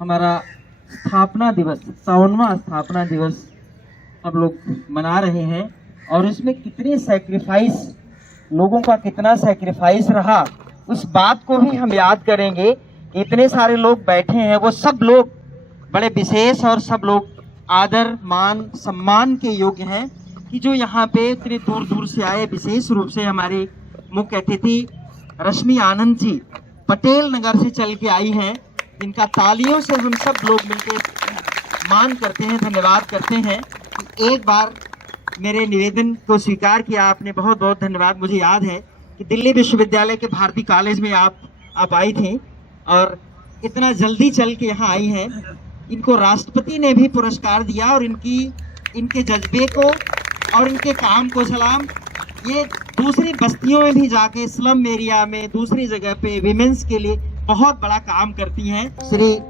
हमारा स्थापना दिवस 57वां स्थापना दिवस हम लोग मना रहे हैं और इसमें कितने सैक्रिफाइस, लोगों का कितना सैक्रिफाइस रहा, उस बात को भी हम याद करेंगे। इतने सारे लोग बैठे हैं, वो सब लोग बड़े विशेष और सब लोग आदर मान सम्मान के योग्य हैं कि जो यहाँ पे इतने दूर दूर से आए। विशेष रूप से हमारे मुख्य अतिथि रश्मि आनंद जी पटेल नगर से चल के आई हैं, जिनका तालियों से हम सब लोग मिलकर मान करते हैं, धन्यवाद करते हैं। एक बार मेरे निवेदन को स्वीकार किया आपने, बहुत बहुत धन्यवाद। मुझे याद है कि दिल्ली विश्वविद्यालय के भारती कॉलेज में आप आई थी और इतना जल्दी चल के यहाँ आई हैं। इनको राष्ट्रपति ने भी पुरस्कार दिया और इनके जज्बे को और इनके काम को सलाम। ये दूसरी बस्तियों में भी जाके स्लम एरिया में दूसरी जगह पे विमेंस के लिए बहुत बड़ा काम करती हैं। श्री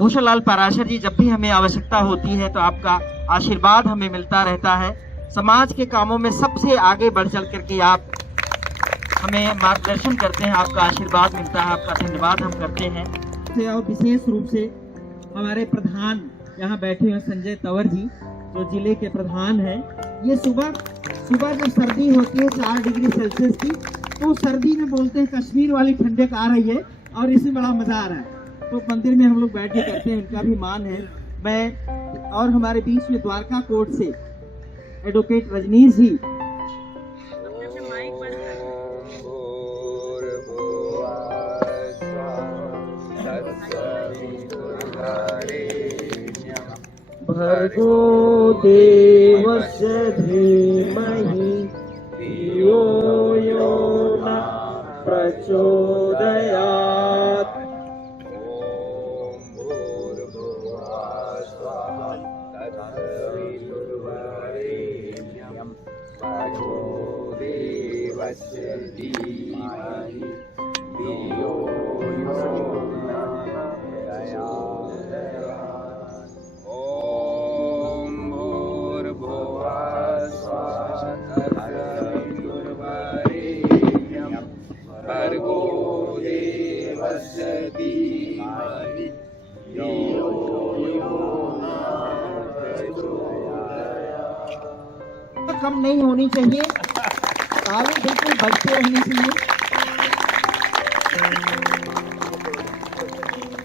भूषण लाल पाराशर जी, जब भी हमें आवश्यकता होती है तो आपका आशीर्वाद हमें मिलता रहता है। समाज के कामों में सबसे आगे बढ़ चल करके आप हमें मार्गदर्शन करते हैं, आपका आशीर्वाद मिलता है, आपका धन्यवाद हम करते हैं। और विशेष रूप से हमारे प्रधान यहाँ बैठे हैं संजय तंवर जी, जो जिले के प्रधान हैं। ये सुबह जब सर्दी होती है 4 डिग्री सेल्सियस की, तो सर्दी में बोलते हैं कश्मीर वाली ठंडक आ रही है और इसमें बड़ा मजा आ रहा है। तो मंदिर में हम लोग बैठ के करते हैं, इनका भी मान है। मैं और हमारे बीच में द्वारका कोर्ट से एडवोकेट रजनीश जी, भर्गो देवस्य धीमहि धियो यो न प्रचोदयात्। ओम भूर्भुवः स्वः तत्सवितुर्वरेण्यं भर्गो देवस्य धीमहि धियो यो न प्रचोदयात्। ओम भूर्भुवः स्वः तत्सवितुर्वरेण्यं भर्गो देवस्य धीमहि धियो यो न प्रचोदयात्। कम नहीं होनी चाहिए, ताली बिल्कुल बजते रहनी चाहिए,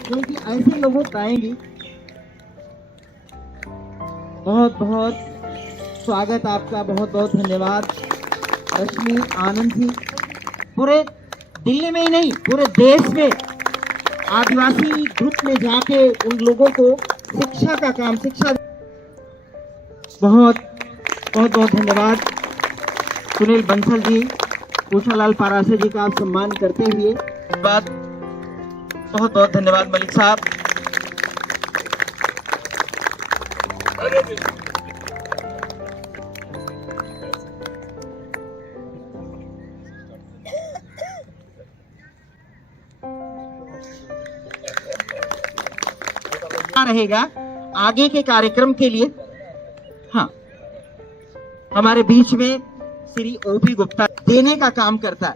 क्योंकि ऐसे लोगों को आएंगी। बहुत बहुत स्वागत आपका, बहुत बहुत धन्यवाद रश्मि आनंद जी। पूरे दिल्ली में ही नहीं, पूरे देश में आदिवासी ग्रुप में जाके उन लोगों को शिक्षा का काम, बहुत बहुत धन्यवाद। सुनील बंसल जी, भूषण लाल पाराशर जी का आप सम्मान करते हुए बहुत बहुत धन्यवाद। मलिक साहब, रहेगा आगे के कार्यक्रम के लिए। हाँ, हमारे बीच में श्री ओपी गुप्ता देने का काम करता है।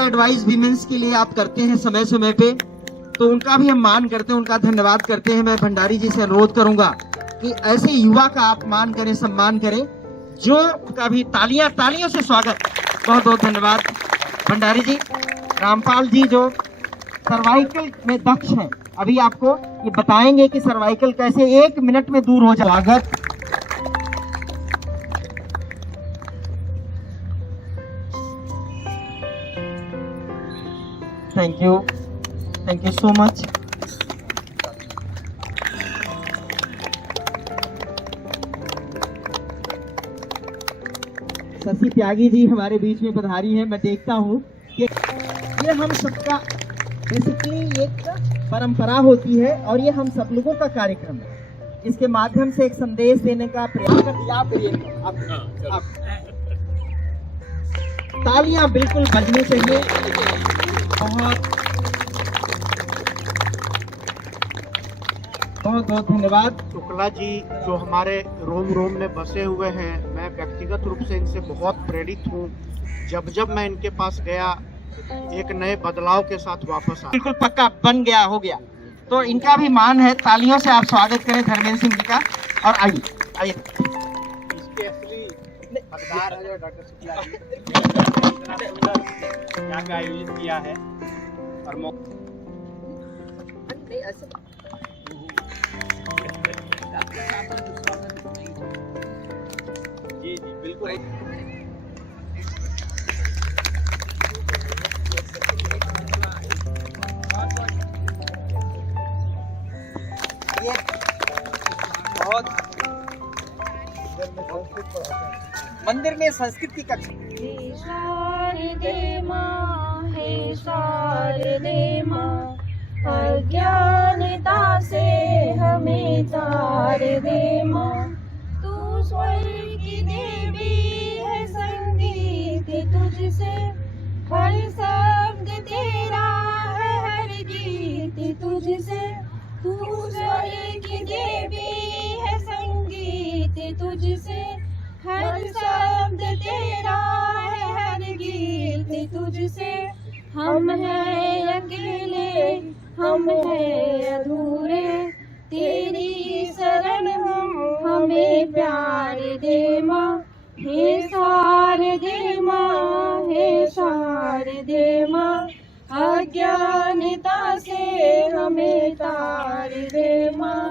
एडवाइस विमेंस के लिए आप करते हैं समय समय पे, तो उनका भी हम मान करते हैं, उनका धन्यवाद करते हैं। मैं भंडारी जी से अनुरोध करूंगा कि ऐसे युवा का आप मान करें, सम्मान करें, जो का भी तालियों से स्वागत। बहुत बहुत धन्यवाद भंडारी जी। रामपाल जी जो सर्वाइकल में दक्ष हैं, अभी आपको ये बताएंगे कि सर्वाइकल कैसे 1 मिनट में दूर हो जाए। स्वागत। Thank you so much. Shashi Tyagi ji हमारे बीच में पधारी हैं। मैं देखता हूँ कि ये हम सबका बेसिकली एक परंपरा होती है और ये हम सब लोगों का कार्यक्रम है। इसके माध्यम से एक संदेश देने का प्रयास कर दिया। आप तालियां बिल्कुल बजनी चाहिए। बहुत बहुत धन्यवाद। शुक्ला जी जो हमारे रोम में बसे हुए हैं, मैं व्यक्तिगत रूप से इनसे बहुत प्रेरित हूँ। जब मैं इनके पास गया एक नए बदलाव के साथ वापस आ। बिल्कुल पक्का बन गया, हो गया। तो इनका भी मान है, तालियों से आप स्वागत करें धर्मेंद्र सिंह जी का। और आइए आइए। इसके असली हकदार है जो डॉक्टर शुक्ला जी इतना सुंदर यहाँ पे आयोजित किया है और जी जी बिल्कुल। ये बहुत मंदिर में संस्कृत की कक्षा। हे शारदे माँ, हे शारदे माँ, अज्ञानता से हमें तार दे माँ। तू स्वर्ग की देवी है, संगीत तुझसे, हर शब्द तेरा है, हर गीत तुझसे। तू स्वर्ग की देवी है, संगीत तुझसे, हर शब्द तेरा है, हर गीत तुझसे। हम हैं अकेले, हम हैं अधूरे, तेरी शरण हमें प्यार दे माँ। हे शारदे माँ, हे शारदे माँ, अज्ञानता से हमें तार दे माँ।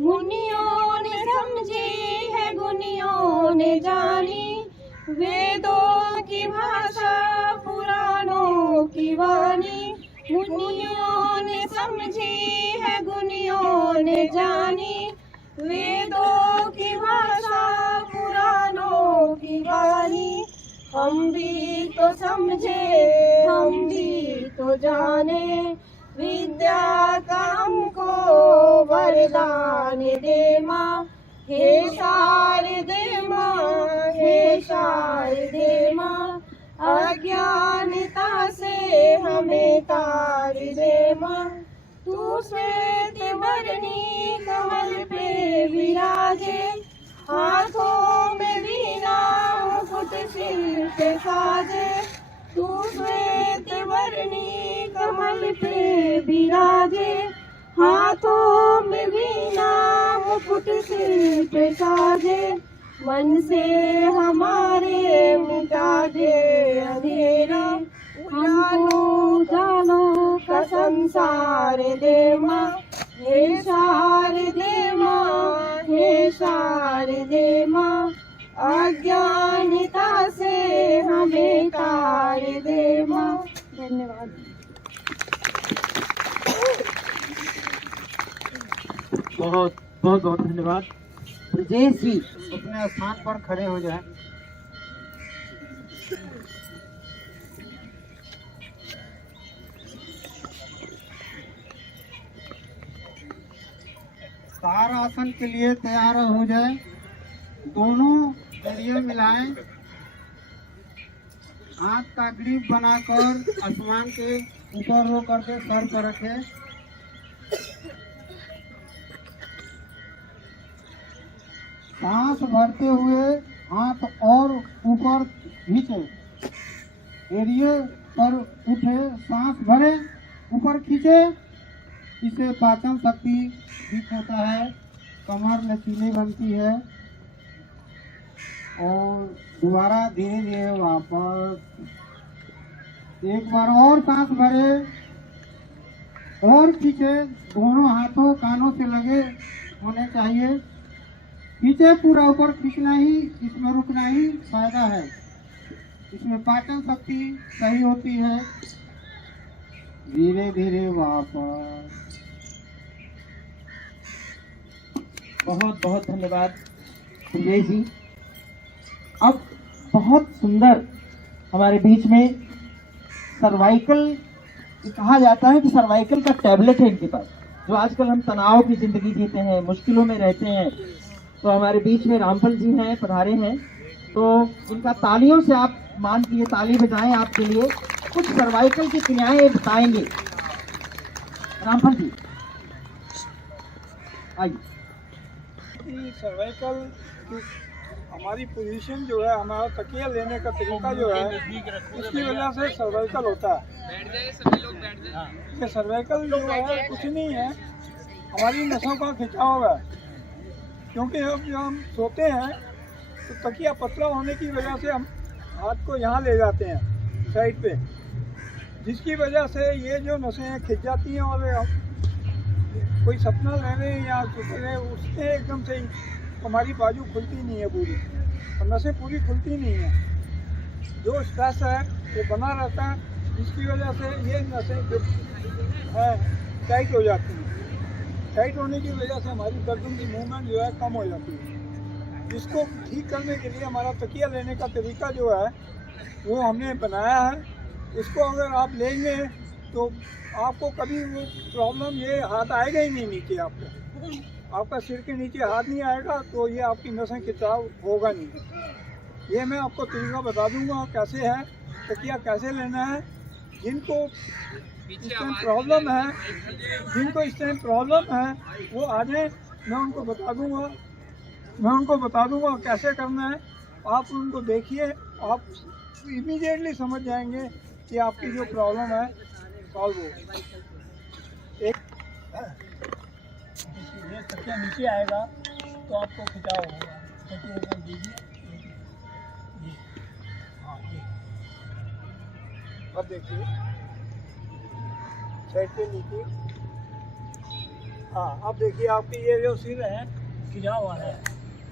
मुनियों ने समझी है, गुनियों ने जानी, वेदों की भाषा पुराणों की वाणी। मुनियों ने समझी है, गुनियों ने जानी, वेदों की भाषा पुराणों की वाणी। हम भी तो समझे, हम भी तो जाने, विद्या का हमको वरदान दे माँ। हे शारदे माँ, हे शारदे माँ, अज्ञानता से हमें तार दे माँ। तू श्वेत वर्णी कमल पे विराजे, हाथों में वीणा मुकुट सिर पे साजे। तू श्वेत वर्णी कमल पे विराजे, हाथों में वीणा मुकुट सिर पे साजे। मन से हमारे मिटा दे अंधेरा, हमको उजालों का संसार दे माँ। हे शारदे माँ, हे शारदे माँ, अज्ञानता से हमें तार दे माँ। धन्यवाद। बहुत बहुत बहुत धन्यवाद। ब्रजेश जी अपने स्थान पर खड़े हो जाएं। तार आसन के लिए तैयार हो जाए। दोनों एड़ियां मिलाएं, हाथ का ग्रिप बनाकर आसमान के ऊपर रो करके सर पर रखें। सांस भरते हुए हाथ और ऊपर खींचे, एड़ियों पर उठे, सांस भरे, ऊपर खींचे। इससे पाचन शक्ति ठीक होता है, कमर लचीली बनती है। और दोबारा धीरे धीरे वापस, एक बार और सांस भरे और खींचे। दोनों हाथों कानों से लगे होने चाहिए। खींचे पूरा, ऊपर खींचना ही, इसमें रुकना ही फायदा है। इसमें पाचन शक्ति सही होती है। धीरे धीरे वापस। बहुत बहुत धन्यवाद ब्रजेश जी। अब बहुत सुंदर हमारे बीच में सर्वाइकल कहा जाता है कि सर्वाइकल का टैबलेट है इनके पास। जो आजकल हम तनाव की जिंदगी जीते हैं, मुश्किलों में रहते हैं, तो हमारे बीच में रामफल जी हैं, पधारे हैं। तो इनका तालियों से आप मान कीजिए, ताली बजाएं आपके लिए। कुछ सर्वाइकल की क्रियाएं बताएंगे रामफल जी, आइए। सर्वाइकल हमारी पोजीशन जो है, हमारा तकिया लेने का तरीका जो है, इसकी वजह से सर्वाइकल होता है। ये सर्वाइकल जो है कुछ नहीं है, हमारी नसों का खिंचाव है। क्योंकि जब हम सोते हैं तो तकिया पतला होने की वजह से हम हाथ को यहाँ ले जाते हैं साइड पे, जिसकी वजह से ये जो नसें हैं खिंच जाती हैं और कोई सपना ले रहे हैं या सुपने उससे एकदम से हमारी बाजू खुलती नहीं है पूरी, और नसें पूरी खुलती नहीं है। जो स्ट्रेस है वो बना रहता है, जिसकी वजह से ये नसें जो है टाइट हो जाती हैं। टाइट होने की वजह से हमारी गर्दन की मूवमेंट जो है कम हो जाती है। इसको ठीक करने के लिए हमारा तकिया लेने का तरीका जो है वो हमने बनाया है। इसको अगर आप लेंगे तो आपको कभी वो प्रॉब्लम ये हाथ आएगा ही नहीं नीचे, आपका सिर के नीचे हाथ नहीं आएगा तो ये आपकी नसें खिंचाव होगा नहीं। ये मैं आपको तरीका बता दूंगा कैसे है, तकिया कैसे लेना है। जिनको इस टाइम प्रॉब्लम है वो आ जाए, मैं उनको बता दूंगा कैसे करना है। आप उनको देखिए, आप इमीडिएटली समझ जाएंगे कि आपकी जो प्रॉब्लम है सॉल्व हो। एक ये तकिया नीचे आएगा तो आपको खिंचाव होगा। तकिया कर दीजिए, ये हाँ ये, अब देखिए साइड पे नीचे, हाँ अब देखिए आपकी ये जो सिर है खिंचा हुआ है,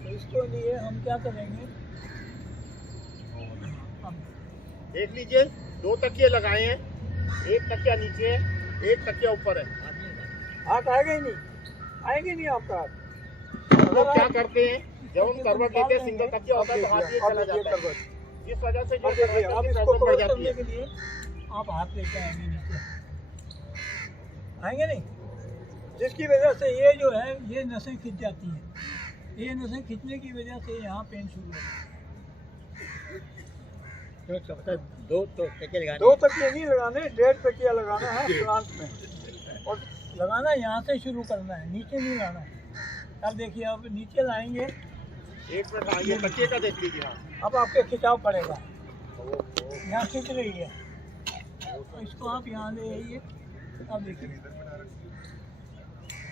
तो इसके लिए हम क्या करेंगे, देख लीजिए 2 तकिए लगाए हैं, एक तकिया नीचे है, एक तकिया ऊपर है। हाथ आएगा ही नहीं, आएगा नहीं आपका हाथ। तो क्या करते हैं, जब हम करवट लेते हैं सिंगल तकिया होता है तो हाथ ये चला जाता है, जिस वजह से जो आप इसको प्रॉब्लम बढ़ कवर जाती करने है। के लिए आप हाथ लेके आएंगे नीचे, आएंगे नहीं, जिसकी वजह से ये जो है ये नसें खिंच जाती हैं। ये नसें खिंचने की वजह से यहाँ पेन शुरू होता है। 2 तकिए नहीं लगाने, 1.5 तकिया लगाना है प्लांट में, और लगाना यहाँ से शुरू करना है, नीचे नहीं लाना है। अब देखिए, अब नीचे लाएंगे, एक मिनट, हाँ ये तकिए का देख लीजिए। हाँ अब आपके खिंचाव पड़ेगा, यहाँ खिंच रही है, तो इसको आप यहाँ ले आइए। अब देखिए,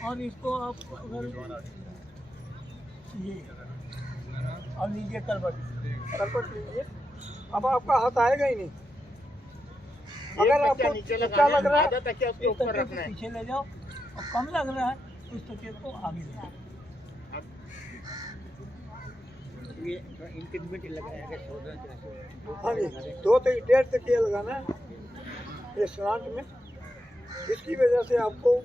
और इसको आप अगर ये अब लीजिए करवट लीजिए। अब आपका हाथ आएगा ही नहीं। अगर आपको नीचे क्या लग रहा है, आधा तकिया उसके ऊपर रखना है। पीछे ले जाओ, और कम लग रहा है तो इस तकिए को आगे ले जाओ। हाँ जी, 2.5 तकिया लगाना है ये स्लांट में। इसकी वजह से आपको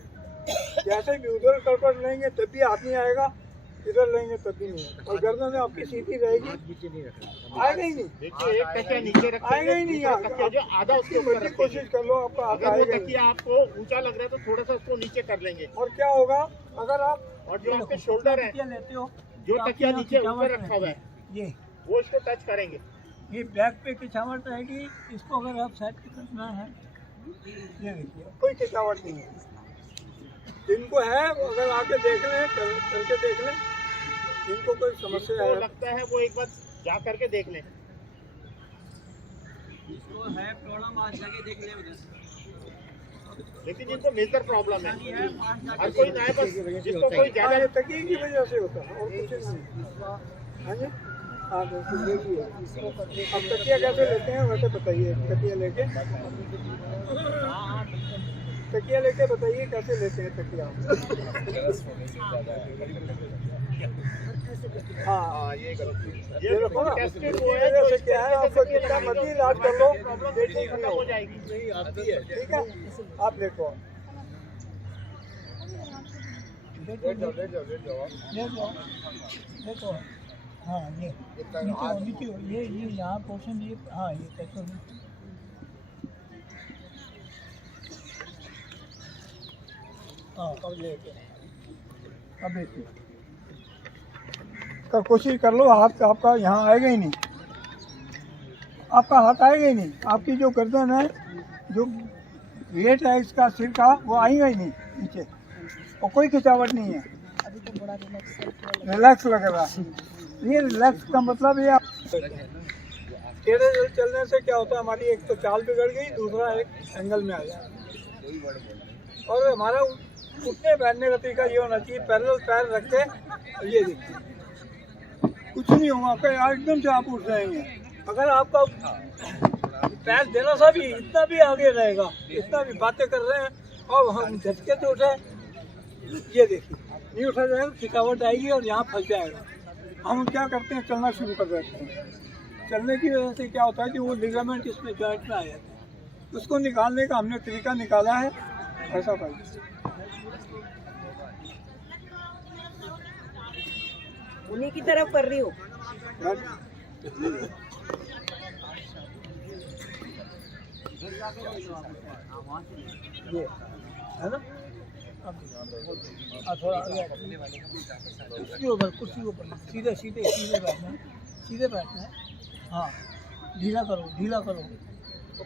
जैसे भी उधर करवट लेंगे तब भी हाथ नहीं आएगा, इधर लेंगे तब भी नहीं, और गर्दन आपकी सीधी रहेगी, आएगा ही नहीं। देखिए एक तकिया नीचे रखा आएगा ही नहीं यार, तकिया जो आधा उसके ऊपर रखेंगे। कोशिश कर लो, आपका हाथ अगर वो आएगा ही तकिया आपको ऊंचा लग रहा है तो थोड़ा सा उसको नीचे कर लेंगे। नहीं। और क्या होगा अगर आप और जो आपके शोल्डर है, तकिया लेते हो, जो तो तकिया आपके नीचे यहाँ ऊपर खिंचावट रखा हुआ है ये वो इसको टच करेंगे। ये बैक पे खिंचावट रहेगी। इसको अगर आप सेट करना है, ये देखिए कोई खिंचावट नहीं है। जिनको है वो अगर आके देख लें, करके देख लें, जिनको कोई समस्या जिसको है लगता है वो एक बार जा करके देख लें। इसको है प्रॉब्लम, आज जाके देख ले उधर। लेकिन जिनको मेजर प्रॉब्लम है, हर कोई ना है, बस जिसको कोई ज्यादा ये तकिए की वजह से होता है और कुछ नहीं। हाँ जी, हाँ बिल्कुल देखिए। अब तकिया कैसे लेते हैं वैसे बताइए, तकिया लेके बताइए कैसे लेते हैं तकिया। हाँ ये देखो ना, टेस्टेड इसकी वो है वजह जो से क्या है, आपको जितना मर्जी इलाज कर लो, प्रॉब्लम खत्म हो जाएगी। ठीक है। आप देखो, देखो, हाँ ये नीचे ये यहाँ पोर्शन, ये हाँ ये देखो, हाँ अब लेके, अब देखिए, कर कोशिश कर लो, हाथ आपका यहाँ आएगा ही नहीं, आपका हाथ आएगा ही नहीं। आपकी जो गर्दन है, जो वेट है इसका सिर का, वो आएगा ही नहीं नीचे, और कोई खिंचावट नहीं है, रिलैक्स लग रहा है। ये रिलैक्स का मतलब ये आप टेढ़े चलने से क्या होता है, हमारी एक तो चाल बिगड़ गई, दूसरा एक एंगल में आ गया। और हमारा उठने बैठने का तरीका ये होना चाहिए, पैरेलल पैर रख के ये देखिए, कुछ नहीं होगा, एकदम से आप उठ जाएंगे। अगर आपका पैर देना सा भी इतना भी आगे रहेगा, इतना भी बातें कर रहे हैं और हम झटके से उठे, ये देखिए नहीं उठा जाएगा, थकावट आएगी और यहाँ फंस जाएगा। हम क्या करते हैं, चलना शुरू कर देते हैं। चलने की वजह से क्या होता है कि वो लिगामेंट इसमें जॉइंट में आ जाता है, उसको निकालने का हमने तरीका निकाला है। ऐसा करिए, उन्हीं की तरफ कर रही हूँ। ये है ना, थोड़ा कुर्सी के ऊपर सीधे सीधे सीधे बैठना है, सीधे बैठना है। हाँ, ढीला करो, ढीला करो,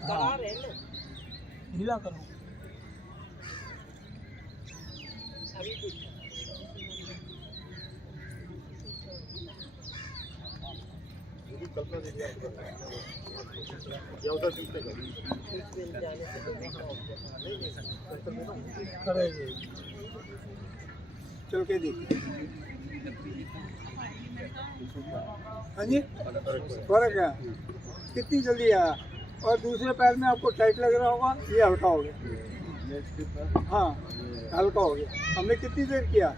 हाँ, ढीला करो। चल के देखिए, हाँ जी, फर्क है कितनी जल्दी आया। और दूसरे पैर में आपको टाइट लग रहा होगा, ये हल्का हो गया। हाँ, हल्का हो गया। हमने कितनी देर किया,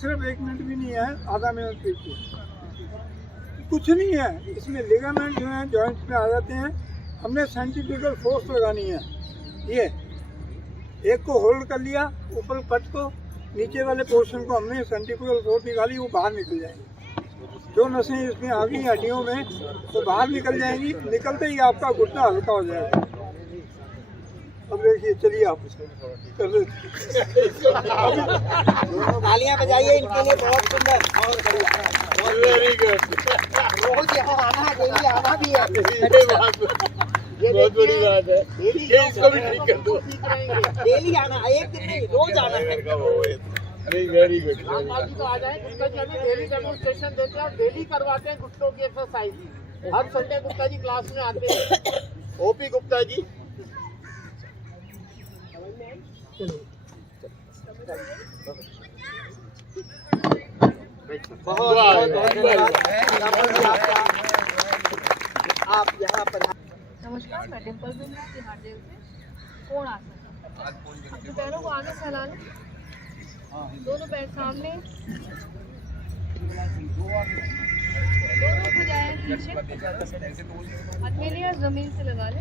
सिर्फ 1 मिनट भी नहीं है, आधा मिनट भी किया, कुछ नहीं है। इसमें लिगामेंट जो है जॉइंट्स में आ जाते हैं। हमने सेंट्रीफ्यूगल फोर्स लगानी है। ये एक को होल्ड कर लिया, ऊपर पट को, नीचे वाले पोर्शन को हमने सेंट्रीफ्यूगल फोर्स निकाली, वो बाहर निकल जाएगी। जो नसें इसमें आ गई हड्डियों में वो बाहर निकल जाएंगी। निकलते ही आपका घुटना हल्का हो जाएगा। अब देखिए, चलिए आप कर रहे तालियां बजाइए इनके लिए, बहुत सुंदर, बहुत बढ़िया, वेरी गुड। रोज यहाँ आना है, डेली आना भी है। बहुत बड़ी बात है, ये इसको भी ठीक कर दो। डेली आना, एक दिन नहीं, रोज आना है। Very good. बाकी तो आ जाए, गुप्ता जी हमें डेली डेमोन्स्ट्रेशन देते हैं और डेली करवाते हैं घुटनों की एक्सरसाइज। हर संडे गुप्ता जी क्लास में आते हैं। ओपी गुप्ता जी, बहुत बहुत धन्यवाद आप यहाँ पर। नमस्कार, मैं डिम्पल बिंद्रा बिहार जेल से। कोण आसन। अपने पैरों को आगे फैला लो, दोनों पैर सामने, दोनों भुजाएं पीछे, हथेलियां जमीन से लगा ले,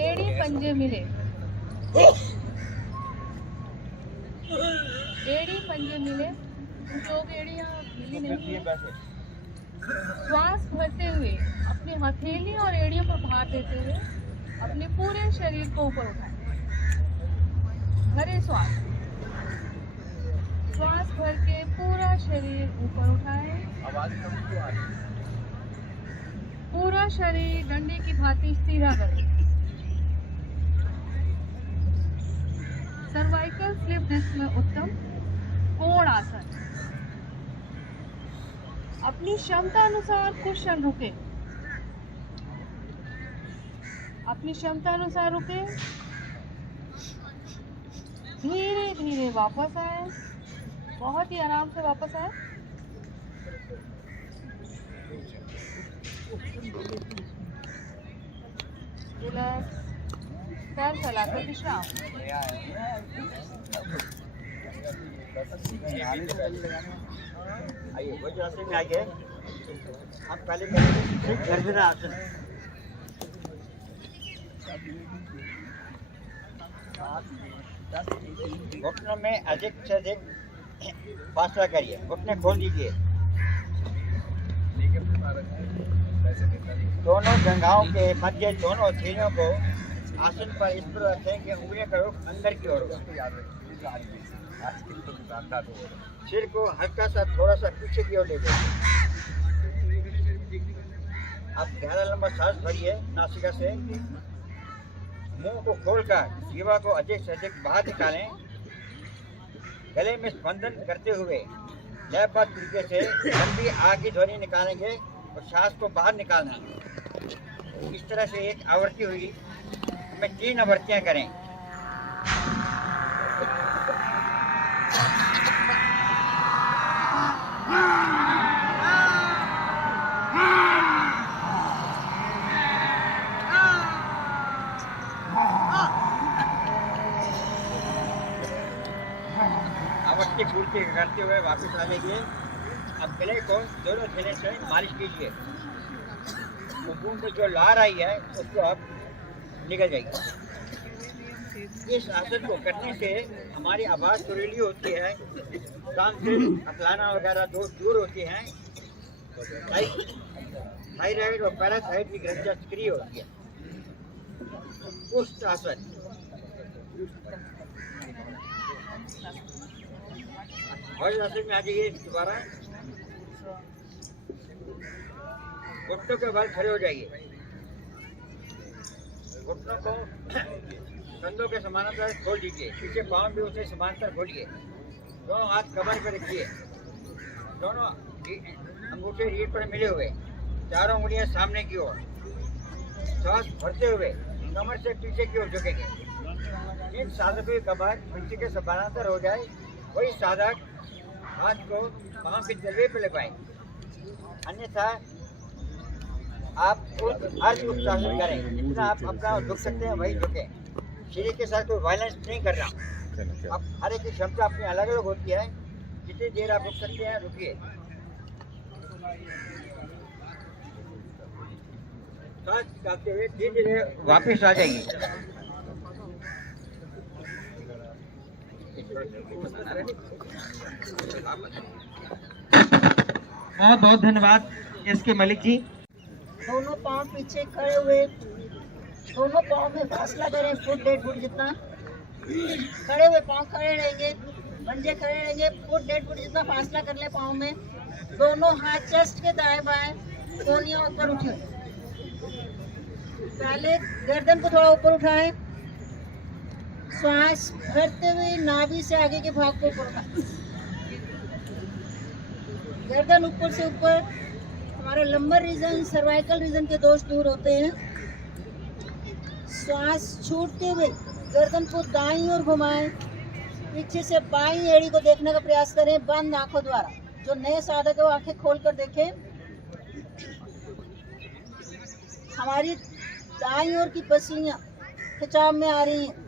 एड़ी पंजे मिले, एड़ी पंजे मिले, जो एड़ी यहाँ मिली नहीं है। श्वास भरते हुए अपनी हथेली और एड़ियों पर भार देते हुए अपने पूरे शरीर को ऊपर उठाएं। भरे श्वास, श्वास भर के पूरा शरीर ऊपर उठाएं। पूरा शरीर डंडे की भांति सीधा करें। सर्वाइकल स्लिप डिस्क में उत्तम कोण आसन। अपनी क्षमता अनुसार कुछ क्षण रुके, अपनी क्षमता अनुसार रुके, धीरे धीरे वापस आए, बहुत ही आराम से वापस आए। रिलैक्स, सर फैलाकर विश्राम। आइए, वज्रासन में आइए। आप पहले करेंगे गर्जना आसन। घुटनों में अधिक से अधिक फासला करिए, घुटने खोल दीजिए। दोनों जंघाओं के मध्य दोनों हथेलियों को आसन पर इस पर रखें कि उंगलियों का रुख अंदर की ओर हो। सिर को हल्का सा थोड़ा सा पीछे की ओर ले जाइए। आप गहरा लंबा सांस भरिए नासिका से। मुंह को खोलकर जीवा को अधिक से अधिक बाहर निकालें। गले में स्पंदन करते हुए लयबद्ध तरीके से लंबी आग की ध्वनि निकालेंगे और सांस को बाहर निकालना है। इस तरह से एक आवृत्ति हुई, हमें 3 आवृत्तियां करें। आवृत्ति पूर्ति करते हुए वापस आ जाइए। अब गले को दोनों थैले से मालिश कीजिए, तो मुंह में जो लार आई है उसको अब निकल जाएगी। इस आसन को करने से हमारी आवाज़ सुरीली होती है, कान से अफलाना वगैरह दूर होती हैं, थायराइड और पैराथाइड की ग्रंथियां सक्रिय होती है। उस आसन और आसन में आ जाइए। दोबारा घुटनों के बल खड़े हो जाइए, घुटनों को कंधों के समानांतर खोल दीजिए, पीछे पाँव भी उसे समानांतर खोलिए, दोनों हाथ कमर पर रखिए, दोनों अंगूठे रीढ़ पर मिले हुए, चारों उंगलियां सामने की ओर, सांस भरते हुए कमर से पीछे की ओर झुकेंगे। इन साधक की कमर पीछे के समानांतर हो जाए, वही साधक हाथ को पाँव के तलवे पर लगाएं, अन्यथा आप अर्ध उत्तासन करें। जितना आप अपना झुक सकते हैं वही झुकें, शरीर के साथ कोई वायलेंस नहीं करना। अब हर एक की क्षमता अपनी अलग अलग होती है, जितनी देर आप रुक सकते हैं रुकिए। सांस करते हुए धीरे धीरे वापस आ जाइए। बहुत बहुत धन्यवाद एसके मलिक जी। दोनों पाँव पीछे खड़े हुए, दोनों पाँव में फासला करें, फुट 1.5 फुट जितना। खड़े हुए पाँव खड़े रहेंगे, पंजे खड़े रहेंगे, फुट 1.5 फुट जितना फासला कर ले पाँव में। दोनों हाथ चेस्ट के दाएं बाएं, कोहनियां ऊपर उठे। पहले गर्दन को थोड़ा ऊपर उठाएं, श्वास भरते हुए नाभि से आगे के भाग को ऊपर उठाएं। गर्दन ऊपर से ऊपर, हमारा लंबर रीजन, सर्वाइकल रीजन के दोष दूर होते हैं। श्वास छोड़ते हुए गर्दन को दाईं ओर घुमाएं, पीछे से बाईं एड़ी को देखने का प्रयास करें बंद आंखों द्वारा। जो नए साधक है वो आंखें खोलकर देखें। हमारी दाईं ओर की पसलियां खिंचाव में आ रही हैं।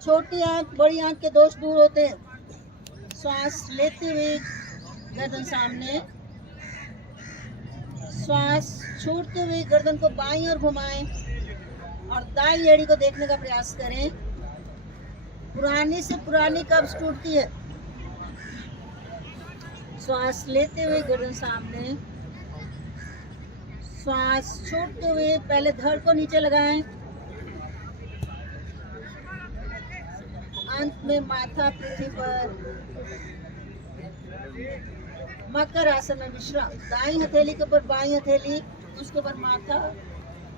छोटी आंख बड़ी आंख के दोष दूर होते हैं। श्वास लेते हुए गर्दन सामने, श्वास छोड़ते हुए गर्दन को बाईं ओर घुमाएं और दाईं एड़ी को देखने का प्रयास करें। पुरानी से पुरानी कब्ज टूटती है। श्वास लेते हुए गर्दन सामने, श्वास छोड़ते हुए पहले धड़ को नीचे लगाएं, अंत में माथा पृथ्वी पर। मकर आसन में विश्राम, दाईं हथेली के ऊपर बाईं हथेली, उसके ऊपर माथा,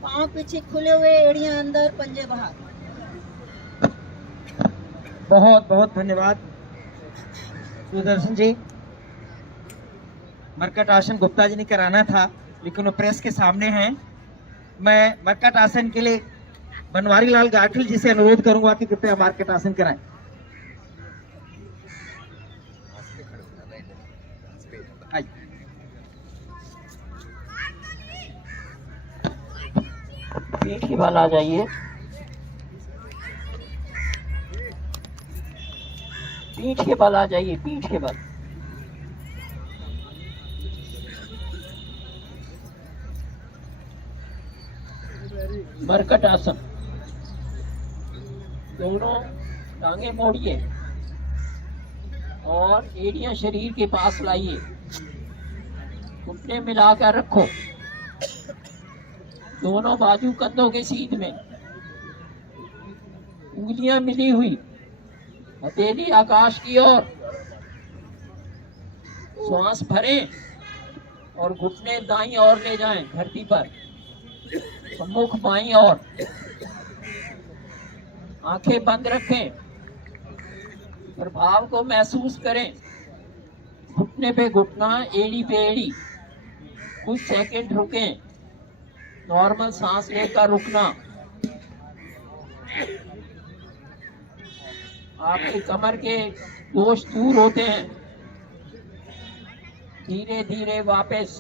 पांव पीछे खुले हुए, एड़ियां अंदर, पंजे बाहर। बहुत बहुत धन्यवाद सुदर्शन जी। मरकट आसन गुप्ता जी ने कराना था, लेकिन वो प्रेस के सामने हैं। मैं मरकट आसन के लिए बनवारी लाल गाठिल जी से अनुरोध करूंगा कि कृपया मरकट आसन कराएं। पीठ के बल आ जाइए, पीठ के बल आ जाइए, पीठ के बल। मरकट आसन, दोनों टांगे मोड़िए और एड़ियां शरीर के पास लाइए, घुटने मिलाकर रखो, दोनों बाजू कंधों के सीध में, उंगलियां मिली हुई, हथेली आकाश की ओर। श्वास भरें और घुटने दाईं ओर ले जाएं धरती पर, मुख बाईं ओर, आंखें बंद रखें, प्रभाव को महसूस करें। घुटने पे घुटना, एड़ी पे एड़ी, कुछ सेकंड रुकें, नॉर्मल सांस लेकर रुकना। आपके कमर के दोष दूर होते हैं। धीरे धीरे वापस,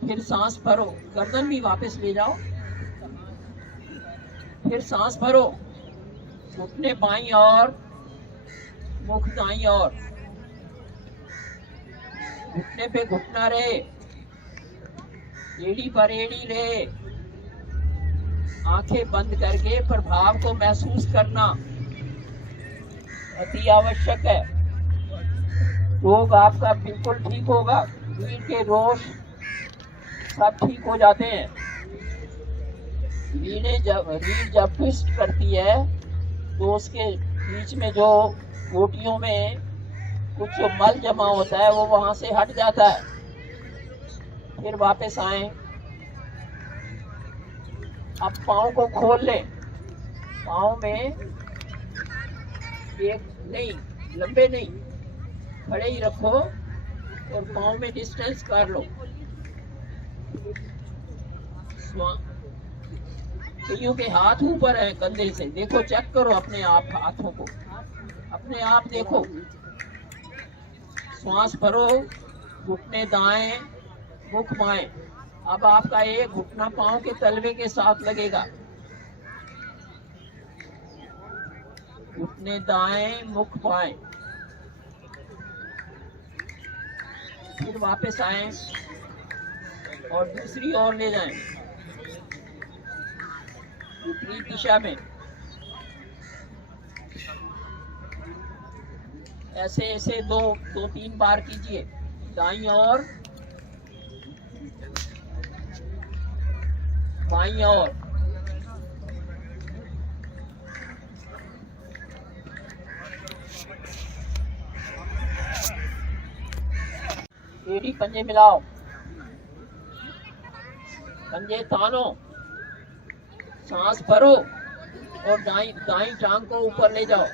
फिर सांस भरो, गर्दन भी वापस ले जाओ, फिर सांस भरो, घुटने बाईं और, मुख दाईं और, घुटने पे घुटना रहे, एड़ी पर एड़ी रहे, आंखें बंद करके प्रभाव को महसूस करना अति आवश्यक है। रोग आपका बिल्कुल ठीक होगा, रीढ़ के रोग सब ठीक हो जाते हैं। रीढ़ जब ट्विस्ट करती है तो उसके बीच में जो गोटियों में कुछ जो मल जमा होता है वो वहां से हट जाता है। फिर वापस आए, अब पाँव को खोल लें, पाँव में एक नहीं, लंबे नहीं, खड़े ही रखो और पाँव में डिस्टेंस कर लो। कईयों के हाथ ऊपर है कंधे से, देखो, चेक करो अपने आप हाथों को, अपने आप देखो। श्वास भरो, घुटने दाएं, मुख बाएं। अब आपका एक घुटना पांव के तलवे के साथ लगेगा। घुटने दाएं, मुख बाएं। फिर वापस आए और दूसरी ओर ले जाएं, विपरीत दिशा में। ऐसे ऐसे दो तीन बार कीजिए। दाईं ओर, बाईं ओर। एड़ी पंजे मिलाओ, पंजे तानो, सांस भरो और दाईं टांग को ऊपर ले जाओ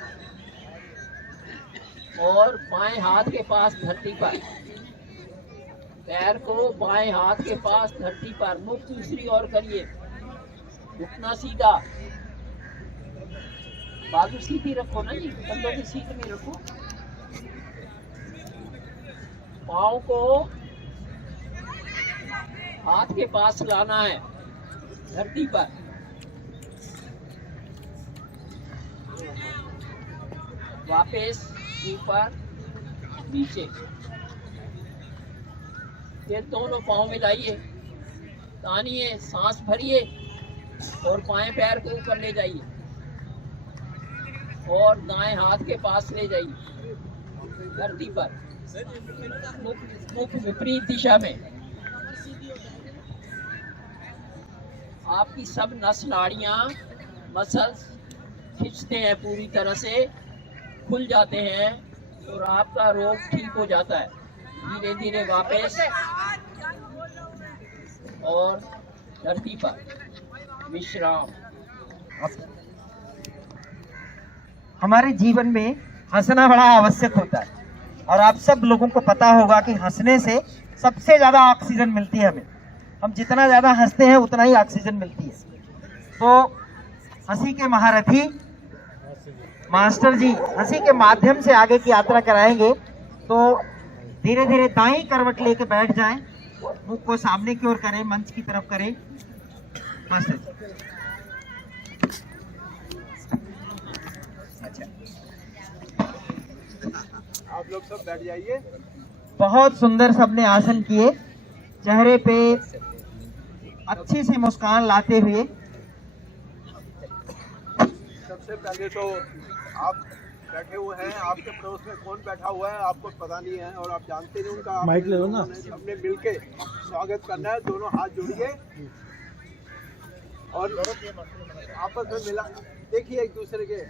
और बाएं हाथ के पास धरती पर, पैर को बाएं हाथ के पास धरती पर, मुख दूसरी ओर करिए, घुटना सीधा, बाजू सीधी रखो ना जी, कंधों की सीध में रखो। पाँव को हाथ के पास लाना है धरती पर। वापस ऊपर नीचे। फिर दोनों पाँव मिलाइए, तानिए, सांस भरिए और बाएं पैर को ऊपर ले जाइए और दाएं हाथ के पास ले जाइए धरती पर, मुख विपरीत दिशा में। आपकी सब नस नाड़ियां, मसल्स खिंचते हैं, पूरी तरह से खुल जाते हैं और आपका रोग ठीक हो जाता है। धीरे धीरे वापस और धरती पर विश्राम। हमारे जीवन में हंसना बड़ा आवश्यक होता है और आप सब लोगों को पता होगा कि हंसने से सबसे ज्यादा ऑक्सीजन मिलती है हमें। हम जितना ज्यादा हंसते हैं उतना ही ऑक्सीजन मिलती है। तो हंसी के महारथी मास्टर जी हंसी के माध्यम से आगे की यात्रा कराएंगे। तो धीरे धीरे दाईं करवट लेके बैठ जाएं, मुख को सामने की ओर करें, मंच की तरफ करें। मास्टर जी, अच्छा, आप लोग सब बैठ जाइए। बहुत सुंदर सबने आसन किए, चेहरे पे अच्छी सी मुस्कान लाते हुए। सबसे पहले तो आप बैठे हुए हैं, आपके पड़ोस में कौन बैठा हुआ है आपको पता नहीं है और आप जानते नहीं उनका। माइक ले लो ना। सबने मिलके स्वागत करना है, दोनों हाथ जोड़िए और आपस में मिला, देखिए एक दूसरे के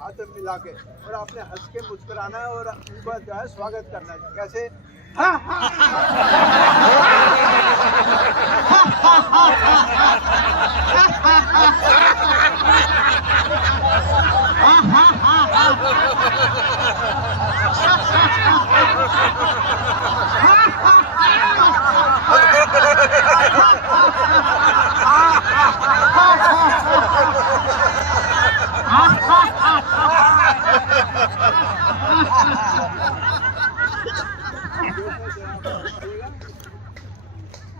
हाथ में मिला के, और आपने हंस के मुस्कुराना है और उनका जो है स्वागत करना है। कैसे?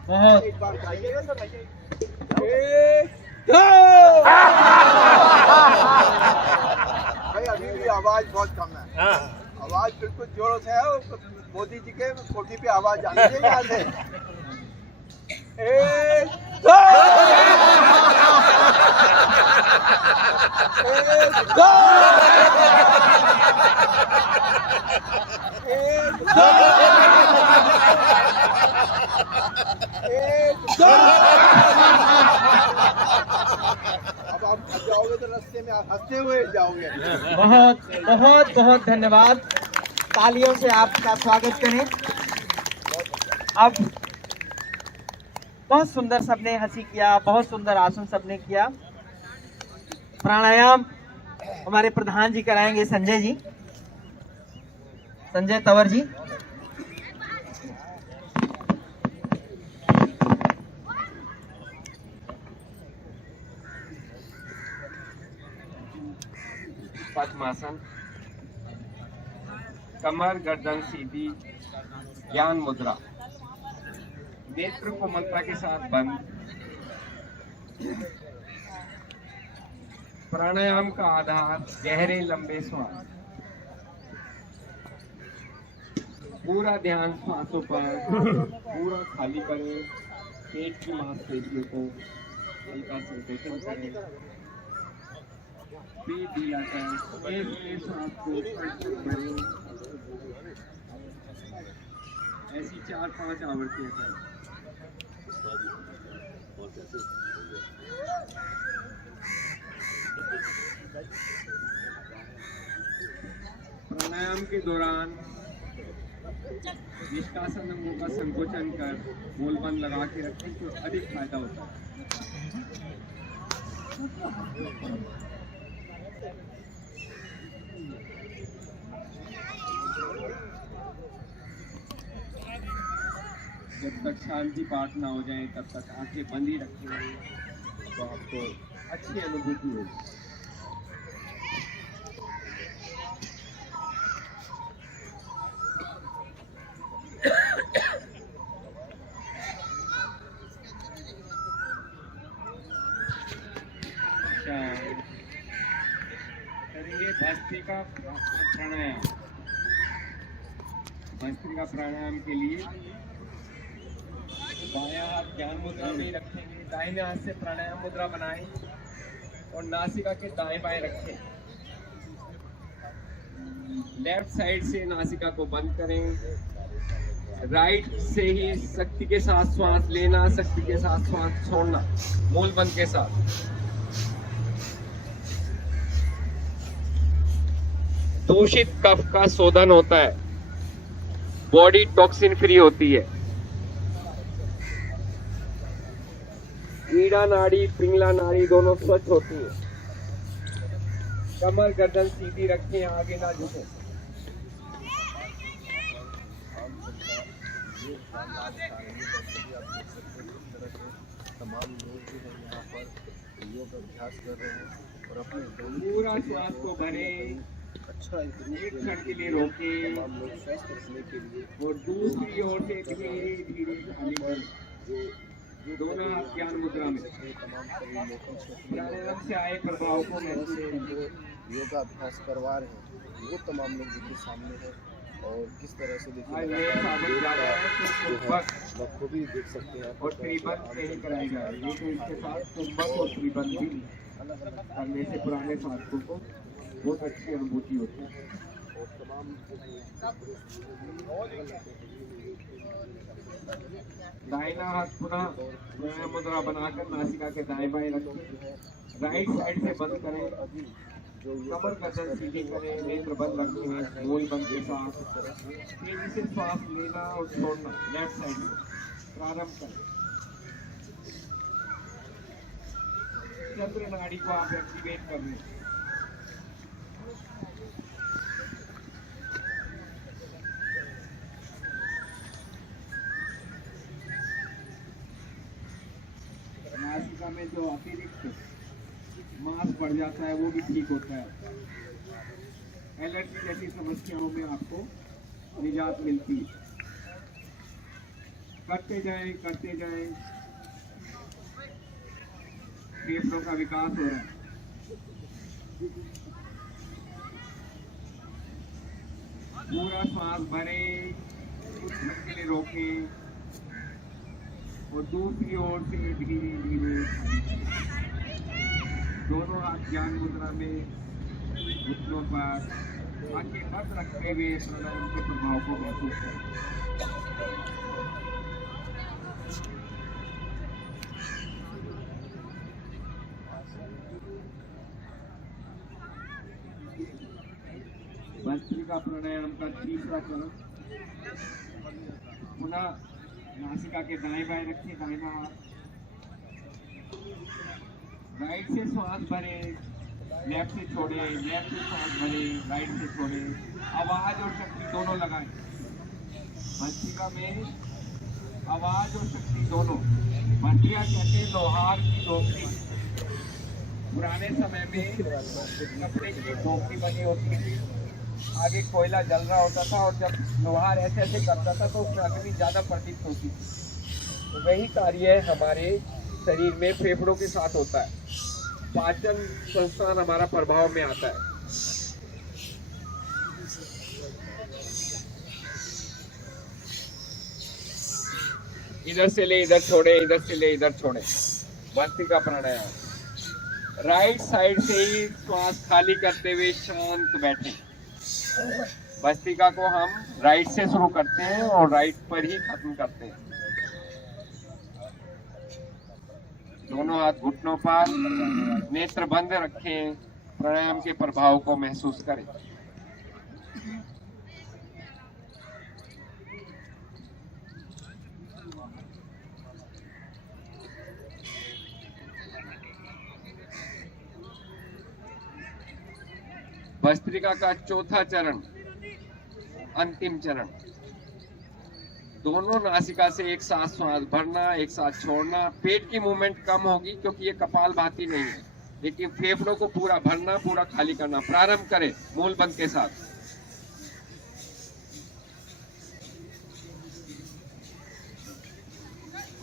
बहुत भाई अभी भी आवाज बहुत कम है। आवाज बिल्कुल जोरों से है। मोदी जी के कोठी पे आवाज आनी चाहिए यहाँ से। अब आप जाओगे तो रास्ते में आप हंसते हुए जाओगे। बहुत बहुत बहुत धन्यवाद। तालियों से आपका स्वागत करें। अब बहुत सुंदर सबने हंसी किया, बहुत सुंदर आसन सबने किया। प्राणायाम हमारे प्रधान जी कराएंगे, संजय जी, संजय तंवर जी। पद्मासन, कमर गर्दन सीधी, ज्ञान मुद्रा, नेत्र कोमलता के साथ बंद। प्राणायाम का आधार गहरे लंबे श्वास। पूरा ध्यान श्वासों पर पूरा खाली करें। पेट की मांसपेशियों को हल्का संकोचन करें। पेट ढीला कर सांस को भरें। ऐसी 4-5 आवृत्तियां करें। प्राणायाम के दौरान निष्कासन अंगों का संकोचन कर मूल बंद लगा के रखें तो अधिक फायदा होता है। जब तक शांति पाठ ना हो जाए तब तक आंखें बंद ही रखेंगे तो आपको अच्छी अनुभूति होगी। करेंगे भस्त्रिका प्राणायाम। भस्त्रिका प्राणायाम के लिए बायां हाथ ज्ञान मुद्रा में रखेंगे। दाहिने हाथ से प्राणायाम मुद्रा बनाएं और नासिका के दाएं बाएं रखें। लेफ्ट साइड से नासिका को बंद करें। राइट से ही शक्ति के साथ श्वास लेना, शक्ति के साथ श्वास छोड़ना, मूल बंद के साथ। दूषित कफ का शोधन होता है, बॉडी टॉक्सिन फ्री होती है। ईड़ा नाड़ी, पिंगला नाड़ी दोनों स्वच्छ होती है। कमर गर्दन सीधी रखें, आगे ना झुकें। तमाम लोग जो है यहाँ पर योग अभ्यास कर रहे हैं और अपने पूरा श्वास को भरे, अच्छा एक क्षण के लिए रोके तमाम लोग स्वस्थ रखने के लिए और दूसरी ओर से धीरे धीरे खाली करें। दोनों हाथ ज्ञान मुद्रा में तमाम सभी लोगों प्राणायाम से आए प्रभाव को महसूस करें। योगा अभ्यास करवा रहे हैं वो तमाम लोग देखिए सामने है और किस तरह से देखिए बखूबी देख सकते हैं और त्रिबंध नहीं कराएगा। ये तो इसके साथ कुंभक और त्रिबंध भी करने से पुराने साधकों को बहुत अच्छी अनुभूति होती है। और तमाम दाहिना हाथ पुनः प्राणायाम मुद्रा बनाकर नासिका के दाएं बाएं रखें। राइट साइड से बंद करें। कमर गर्दन सीधी करें, नेत्र बंद रखें, मूल बंद के साथ तेजी से श्वास लेना और छोड़ना। लेफ्ट साइड में प्रारंभ करें। चंद्र नाड़ी को आप एक्टिवेट कर लें। नासिका में जो अतिरिक्त मांस बढ़ जाता है वो भी ठीक होता है। एलर्जी जैसी समस्याओं में आपको निजात मिलती है। करते जाएं फेफड़ों का विकास हो रहा है। पूरा श्वास भरें, कुछ समय के लिए रोकें और दूसरी ओर से धीरे धीरे दोनों हाथ ज्ञान मुद्रा में घुटनों पर आंखें बंद रखते हुए प्राणायाम के प्रभाव को महसूस करें। भस्त्रिका प्राणायाम का तीसरा चरण। पुनः नासिका के दाएं बाएं रखिए, दाहिना हाथ। राइट से श्वास भरे, लेफ्ट से छोड़े, लेफ्ट से श्वास भरे, राइट से छोड़े। आवाज और शक्ति दोनों लगाएं। भस्त्रिका में आवाज और शक्ति दोनों। भस्त्रिका कहते हैं लोहार की धोखी। पुराने समय में कपड़े की धोखी बनी होती थी, आगे कोयला जल रहा होता था और जब लोहार ऐसे ऐसे करता था तो उसमें अग्नि ज्यादा प्रतीत होती थी। तो वही कार्य हमारे शरीर में फेफड़ों के साथ होता है। पाचन संस्थान हमारा प्रभाव में आता है। इधर से ले इधर छोड़े, इधर से ले इधर छोड़े। भस्त्रिका प्राणायाम। राइट साइड से ही श्वास खाली करते हुए शांत बैठे। भस्त्रिका को हम राइट से शुरू करते हैं और राइट पर ही खत्म करते हैं। दोनों हाथ घुटनों पर, नेत्र बंद रखें, प्राणायाम के प्रभाव को महसूस करें। भस्त्रिका का चौथा चरण, अंतिम चरण। दोनों नासिका से एक साथ श्वास भरना, एक साथ छोड़ना। पेट की मूवमेंट कम होगी क्योंकि ये कपालभाति नहीं है, लेकिन फेफड़ों को पूरा भरना, पूरा खाली करना। प्रारंभ करें मूल बंद के साथ।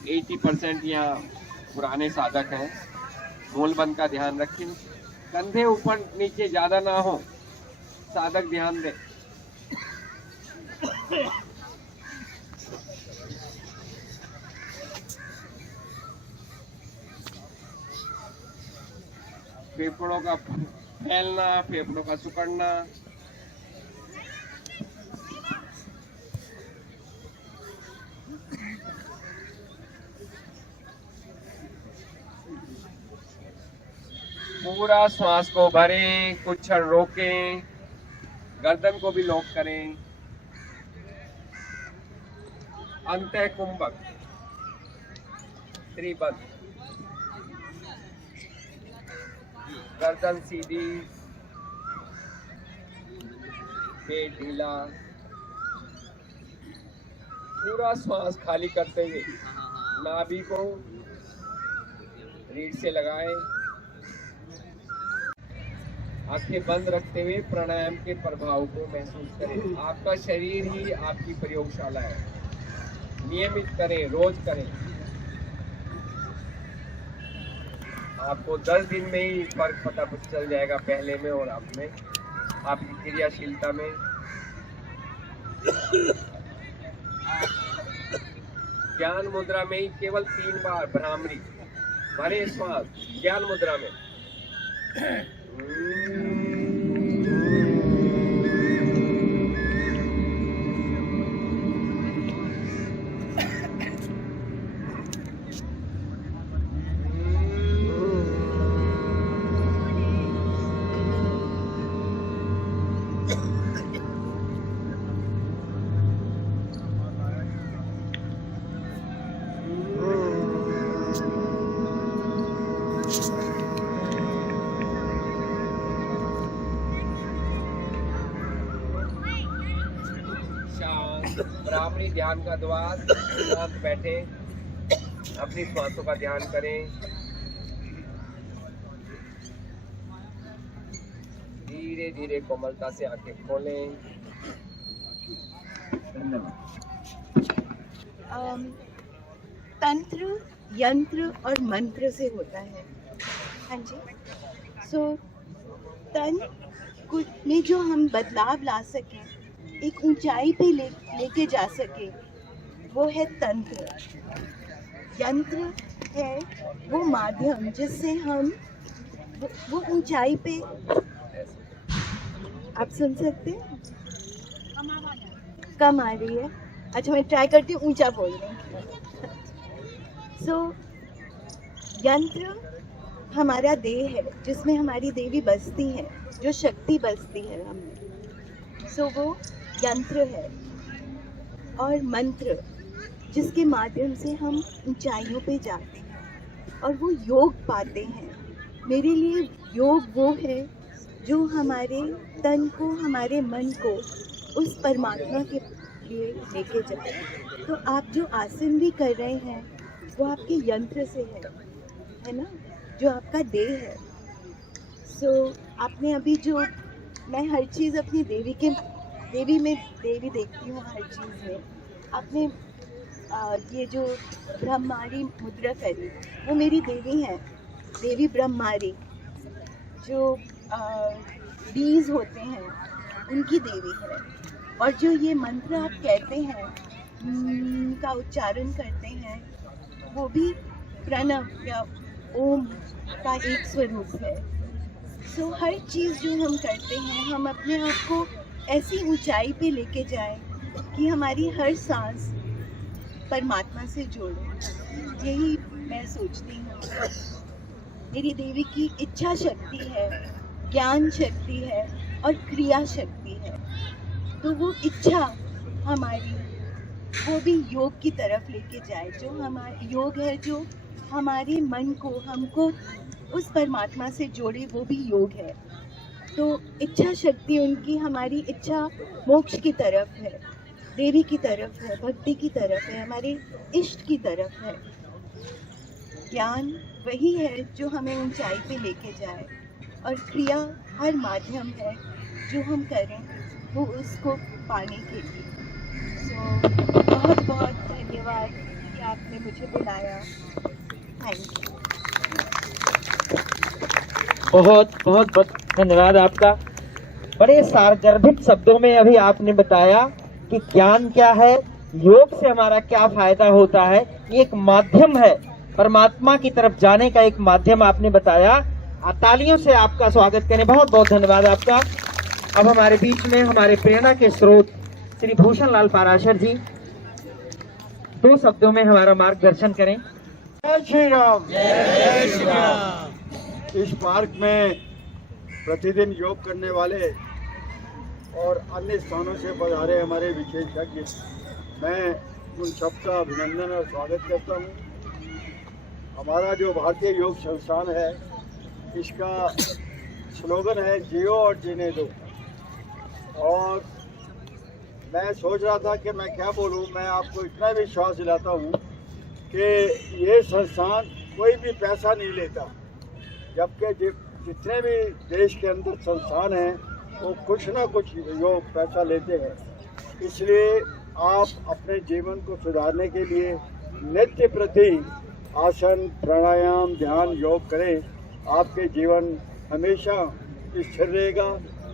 %80 यहाँ पुराने साधक हैं। मूल बंद का ध्यान रखें। कंधे ऊपर नीचे ज्यादा ना हो, साधक ध्यान दे। फेफड़ों का फैलना, फेफड़ों का सिकुड़ना। पूरा श्वास को भरें, कुछ क्षण रोकें, गर्दन को भी लॉक करें। अंतः कुंभक, त्रिबंध। गर्दन सीधी, पेट ढीला। पूरा श्वास खाली करते हुए नाभि को रीढ़ से लगाएं। आंखें बंद रखते हुए प्राणायाम के प्रभाव को महसूस करें। आपका शरीर ही आपकी प्रयोगशाला है। नियमित करें, रोज करें। आपको 10 दिन में ही फर्क पता चल जाएगा, पहले में और अब में, आपकी क्रियाशीलता में। ज्ञान मुद्रा में ही केवल 3 बार भ्रामरी भरे श्वास ज्ञान मुद्रा में। ब्राह्मणी ध्यान का द्वार। शांत बैठे, अपनी श्वासों का ध्यान करें। धीरे धीरे कोमलता से आंखें खोलें। तंत्र, यंत्र और मंत्र से होता है। हाँ जी। सो तन में जो हम बदलाव ला सकें, एक ऊंचाई पे लेके जा सके, वो है तंत्र। यंत्र है वो माध्यम जिससे हम वो ऊंचाई पे, आप सुन सकते हैं? कम आ रही है। अच्छा, मैं ट्राई करती हूँ ऊंचा बोलने। सो यंत्र हमारा देह है जिसमें हमारी देवी बसती है, जो शक्ति बसती है हमें। सो वो यंत्र है। और मंत्र जिसके माध्यम से हम ऊंचाइयों पे जाते हैं और वो योग पाते हैं। मेरे लिए योग वो है जो हमारे तन को, हमारे मन को उस परमात्मा के लिए लेके जाए। तो आप जो आसन भी कर रहे हैं वो आपके यंत्र से है ना, जो आपका देह है। सो आपने अभी जो, मैं हर चीज़ अपनी देवी में देवी देखती हूँ हर चीज़ में। आपने ये जो ब्रह्मारी मुद्रा करी, वो मेरी देवी हैं, देवी ब्रह्मारी। जो बीज होते हैं उनकी देवी है। और जो ये मंत्र आप कहते हैं, का उच्चारण करते हैं, वो भी प्रणव या ओम का एक स्वरूप है। सो हर चीज़ जो हम करते हैं, हम अपने आप को ऐसी ऊंचाई पे लेके जाएं कि हमारी हर सांस परमात्मा से जोड़े। यही मैं सोचती हूँ। मेरी देवी की इच्छा शक्ति है, ज्ञान शक्ति है और क्रिया शक्ति है। तो वो इच्छा हमारी, वो भी योग की तरफ लेके जाए। जो हमारा योग है, जो हमारे मन को, हमको उस परमात्मा से जोड़े, वो भी योग है। तो इच्छा शक्ति उनकी हमारी इच्छा मोक्ष की तरफ है, देवी की तरफ है, भक्ति की तरफ है, हमारे इष्ट की तरफ है। ज्ञान वही है जो हमें ऊंचाई पे लेके जाए, और क्रिया हर माध्यम है जो हम करें वो उसको पाने के लिए। सो बहुत बहुत धन्यवाद कि आपने मुझे बुलाया। Thank you. बहुत बहुत बहुत धन्यवाद आपका। बड़े सार्वजनिक शब्दों में अभी आपने बताया कि ज्ञान क्या है, योग से हमारा क्या फायदा होता है। ये एक माध्यम है, परमात्मा की तरफ जाने का एक माध्यम आपने बताया। तालियों से आपका स्वागत करें। बहुत बहुत धन्यवाद आपका। अब हमारे बीच में हमारे प्रेरणा के स्रोत श्री भूषण लाल पाराशर जी 2 शब्दों में हमारा मार्गदर्शन करें। जय श्री राम। जय श्री राम। इस पार्क में प्रतिदिन योग करने वाले और अन्य स्थानों से पधारे हमारे विशेषज्ञ, मैं उन सबका अभिनंदन और स्वागत करता हूँ। हमारा जो भारतीय योग संस्थान है, इसका स्लोगन है जियो और जीने दो। और मैं सोच रहा था कि मैं क्या बोलूँ। मैं आपको इतना विश्वास दिलाता हूँ कि ये संस्थान कोई भी पैसा नहीं लेता, जबकि जितने भी देश के अंदर संस्थान हैं वो कुछ ना कुछ योग पैसा लेते हैं। इसलिए आप अपने जीवन को सुधारने के लिए नित्य प्रति आसन, प्राणायाम, ध्यान, योग करें। आपके जीवन हमेशा स्थिर रहेगा,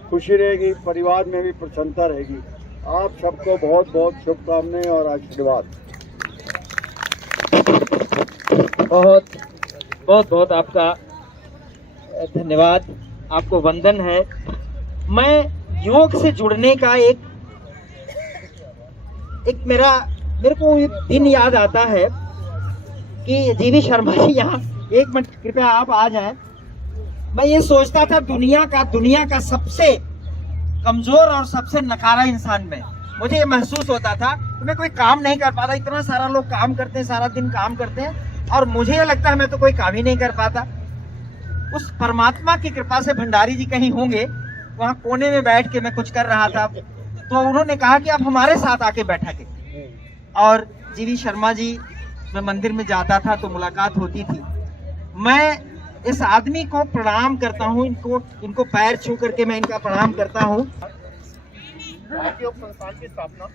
खुशी रहेगी, परिवार में भी प्रसन्नता रहेगी। आप सबको बहुत बहुत शुभकामनाएं और आशीर्वाद। बहुत बहुत बहुत आपका धन्यवाद, आपको वंदन है। मैं योग से जुड़ने का एक मेरे को एक दिन याद आता है कि जीवी शर्मा जी यहाँ, एक मिनट कृपया आप आ जाएं। मैं ये सोचता था दुनिया का सबसे कमजोर और सबसे नकारा इंसान में, मुझे ये महसूस होता था कि मैं कोई काम नहीं कर पाता। इतना सारा लोग काम करते हैं, सारा दिन काम करते हैं, और मुझे ये लगता है मैं तो कोई काम ही नहीं कर पाता। उस परमात्मा की कृपा से भंडारी जी कहीं होंगे, वहाँ कोने में बैठ के मैं कुछ कर रहा था, तो उन्होंने कहा कि आप हमारे साथ आके बैठा के। और जीवी शर्मा जी, मैं मंदिर में जाता था तो मुलाकात होती थी। मैं इस आदमी को प्रणाम करता हूँ, इनको पैर छू करके मैं इनका प्रणाम करता हूँ। भारतीय योग संस्थान की स्थापना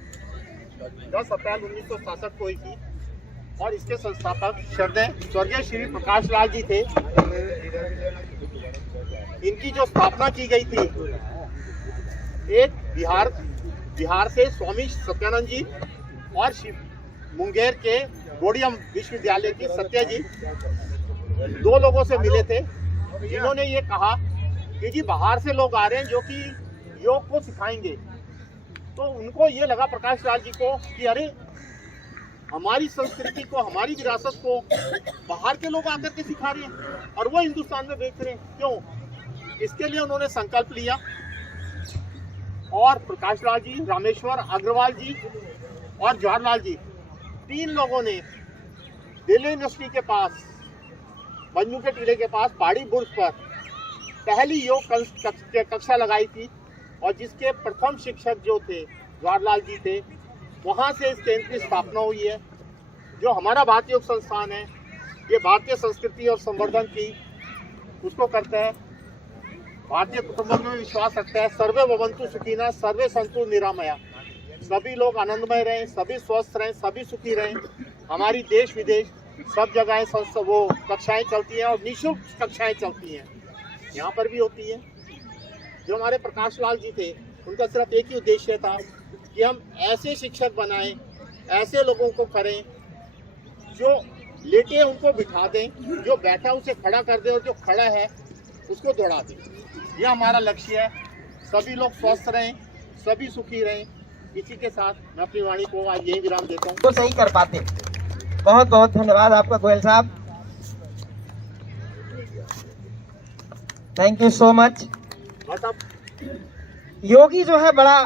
10 अप्रैल 1967 को हुई थी और इसके संस्थापक श्रद्धेय स्वर्गीय श्री प्रकाश लाल जी थे। इनकी जो स्थापना की गई थी, एक बिहार से स्वामी सत्यानंद जी और मुंगेर के गोडियम विश्वविद्यालय की सत्या जी, 2 लोगों से मिले थे, जिन्होंने ये कहा कि जी बाहर से लोग आ रहे हैं जो कि योग को सिखाएंगे। तो उनको ये लगा प्रकाश लाल जी को कि अरे हमारी संस्कृति को, हमारी विरासत को बाहर के लोग आकर के सिखा रहे हैं और वो हिंदुस्तान में बेच रहे हैं, क्यों? इसके लिए उन्होंने संकल्प लिया और प्रकाश लाल जी, रामेश्वर अग्रवाल जी और जवाहरलाल जी, 3 लोगों ने दिल्ली यूनिवर्सिटी के पास, मंजू के टीले के पास पहाड़ी बुर्ज पर पहली योग कक्षा लगाई थी और जिसके प्रथम शिक्षक जो थे जवाहरलाल जी थे। वहाँ से इस केंद्र की स्थापना हुई है। जो हमारा भारतीय योग संस्थान है, ये भारतीय संस्कृति और संवर्धन की उसको करता है, भारतीय कुटुंबों में विश्वास रखता है। सर्वे भवन्तु सुखिनः, सर्वे सन्तु निरामया, सभी लोग आनंदमय रहें, सभी स्वस्थ रहें, सभी सुखी रहें। हमारी देश विदेश सब जगह वो कक्षाएं चलती हैं और निःशुल्क कक्षाएं चलती हैं, यहाँ पर भी होती हैं। जो हमारे प्रकाश लाल जी थे, उनका सिर्फ एक ही उद्देश्य था कि हम ऐसे शिक्षक बनाएं, ऐसे लोगों को करें जो लेटे उनको बिठा दें, जो बैठा उसे खड़ा कर दें और जो खड़ा है उसको दौड़ा दें। यह हमारा लक्ष्य है। सभी लोग स्वस्थ रहें, सभी सुखी रहें। इसी के साथ मैं अपनी वाणी को आज यही विराम देता हूँ। तो सही कर पाते। बहुत बहुत धन्यवाद आपका गोयल साहब, थैंक यू सो मच। योगी जो है बड़ा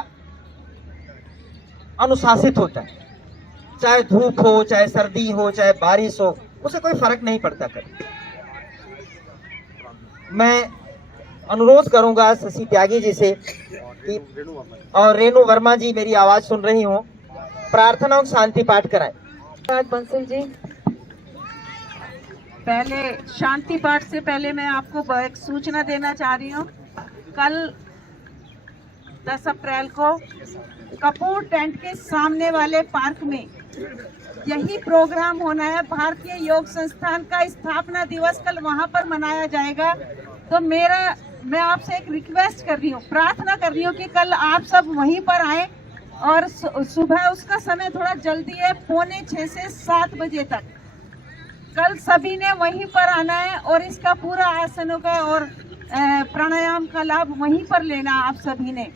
अनुशासित होता है, चाहे धूप हो, चाहे सर्दी हो, चाहे बारिश हो, उसे कोई फर्क नहीं पड़ता। कर मैं अनुरोध करूंगा शशि त्यागी जी से कि और रेणु वर्मा जी मेरी आवाज सुन रही हो, प्रार्थना और शांति पाठ कराएं। बंसल जी, पहले शांति पाठ से पहले मैं आपको एक सूचना देना चाह रही हूँ। कल 10 अप्रैल को कपूर टेंट के सामने वाले पार्क में यही प्रोग्राम होना है। भारतीय योग संस्थान का स्थापना दिवस कल वहाँ पर मनाया जाएगा। तो मैं आपसे एक रिक्वेस्ट कर रही हूँ, प्रार्थना कर रही हूँ कि कल आप सब वहीं पर आए और सुबह उसका समय थोड़ा जल्दी है, 5:45 से 7 बजे तक कल सभी ने वहीं पर आना है और इसका पूरा आसनों का और प्राणायाम का लाभ वहीं पर लेना आप सभी ने।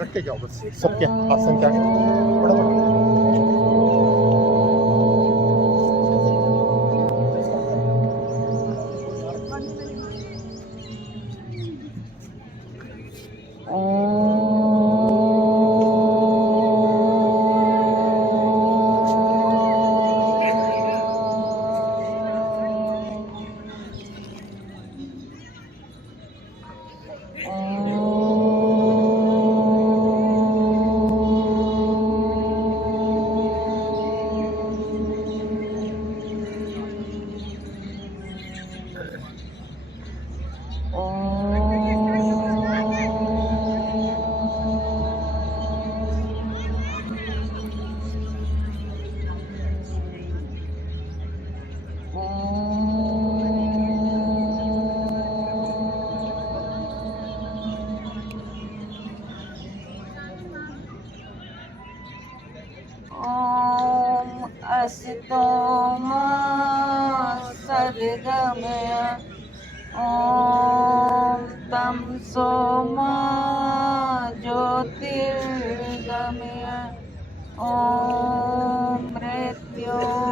रख के जाओ बस, सबके आसन क्या है। असतो मा सद्गमय ॐ तमसो मा ज्योतिर्गमय ॐ मृत्योर्मामृतं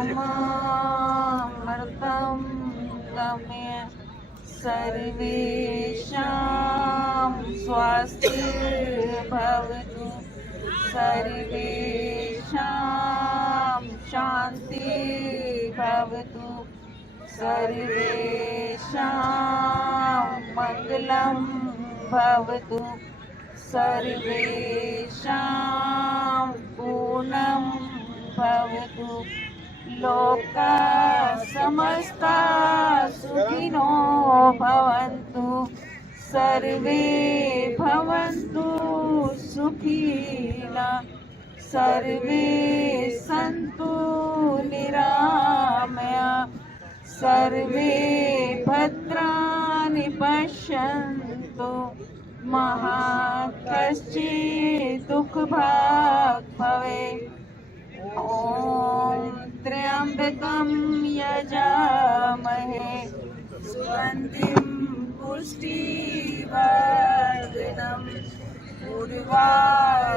गमय सर्वेषां स्वस्तिर्भवतु सर्वेषां शान्ति भवतु सर्वेषां मङ्गलं भवतु सर्वेषां पूर्णं भवतु लोका समस्ता भवन्तु सर्वे भवन्तु सुखिनः सर्वे सन्तु निरामया सर्वे भद्राणि पश्यन्तु मा कश्चित् दुःखभाग् भवेत्। ॐ त्र्यम्बकं यजामहे सुगन्धिं पुष्टिवर्धनम् उर्वारुकमिवन्दनात्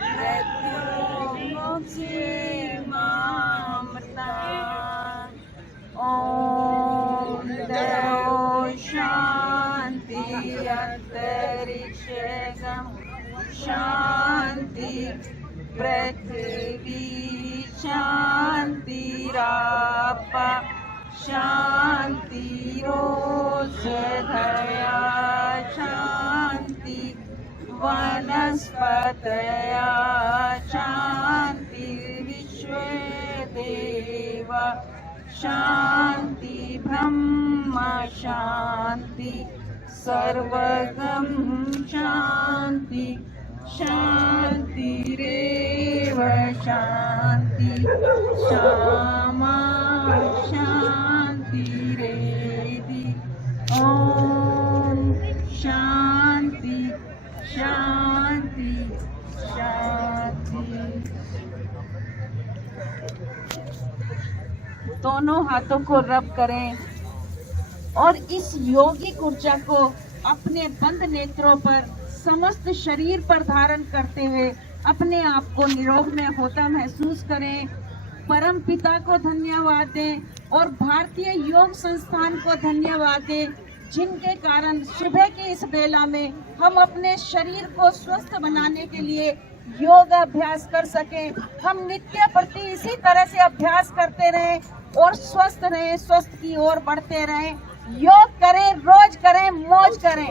मृत्युर्मोक्षमामृतात्। ॐ देवो शान्ति अन्तरिक्षं शान्ति पृथिवी शान्तिराप शान्तिरोषधया शान्ति वनस्पतया शान्तिर्विश्वदेव शान्ति ब्रह्म शान्ति सर्वगं शान्ति शान्तिरेव शान्ति क्षमा शान्तिरेधि। ॐ शान्ति शान्ति शान्ति। दोनों हाथों को रब करें और इस योगिक ऊर्जा को अपने बंद नेत्रों पर समस्त शरीर पर धारण करते हुए अपने आप को निरोग में होता महसूस करें। परम पिता को धन्यवाद दें और भारतीय योग संस्थान को धन्यवाद दें, जिनके कारण सुबह की इस बेला में हम अपने शरीर को स्वस्थ बनाने के लिए योग अभ्यास कर सकें। हम नित्य प्रति इसी तरह से अभ्यास करते रहें और स्वस्थ रहें, स्वस्थ की ओर बढ़ते रहें। योग करें, रोज करें, मौज करें।